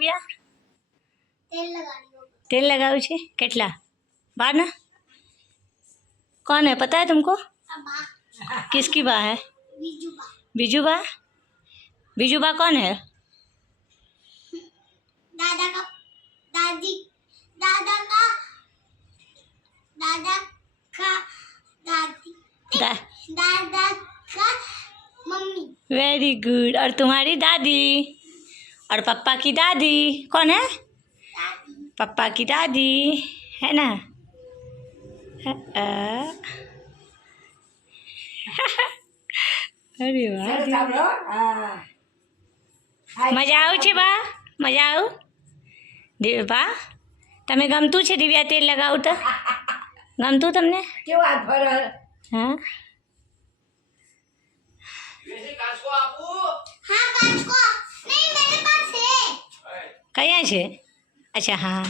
दिव्या तेल लगाऊ छे केटला बा ना कौन है पता है तुमको किसकी बा है बीजू बा बीजू बा कौन है दादा का दादी दादा का दादा का दादी दादा का मम्मी। Very good. और तुम्हारी दादी और पापा की दादी कौन है पापा की दादी है ना अरे वाह मजा आऊ छे बा मजा आऊ बा तमे गमतुं छे दिव्या तेल लगाऊ तो गमतुं तमने हाँ हाँ कांच को नहीं मेरे पास है कया छे अच्छा हाँ